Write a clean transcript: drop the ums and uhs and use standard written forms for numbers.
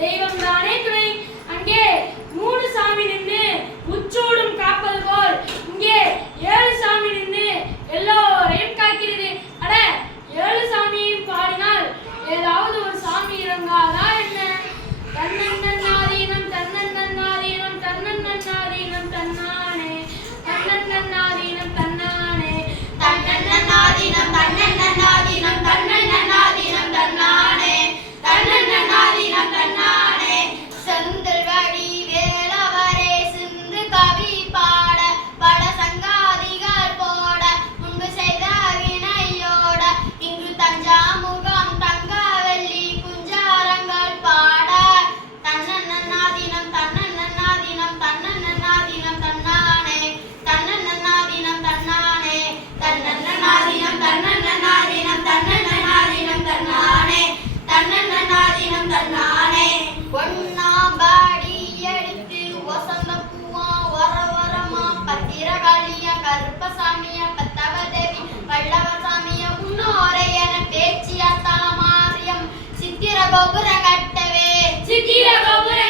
தெய்வம் தானே துணை. அங்கே 3 சாமி நின்று முச்சூடும் காப்பது போல் இங்கே 7 சாமி நின்று எல்லோரையும் காக்கிறது. அட 7 சாமியையும் பாடினால் ஏதாவது ஒரு சாமி இறங்காதா என்ன? தன்னன்னாதீனம் தன்னன்னாதீனம் தன்னன்னாதீனம் தன்னானே தன்னன்னாதீனம் தன்னானே தன்னன்னாதீனம் தன்னன்னாதீனம் தன்னன்னாதீனம் தன்னானே தன்னன்னாதீனம் தன்னானே. செந்தில்வடி வேலவரே சிந்து கவி பாட பல சங்காதிகள் போட முன்பு செய்த வினையோட இங்கு தஞ்சாமுகம் தங்க வெள்ளி குஞ்சாரங்கள் பாட தன்னன்னாதீனம் தன்னன்னாதீனம் தன்னன்னாதீனம் தன்னானே தன்னன்னாதீனம் தன்னானே தன்னன்னாதீனம் தன்னன்னாதீனம் தன்னன்னாதீனம் தன்னானே தன்னன்னாதீனம் தன்னானே. ஒன்னாம்படி எடுத்து வசந்த பூவா வர வரமா பத்திரகாளிய கருப்பசாமிய பத்தவதேவி பல்லவசாமிய முன்னோரை என பேச்சியாத்தா மாரியம் சித்திர கோபுர கட்டவே சித்திர கோபுர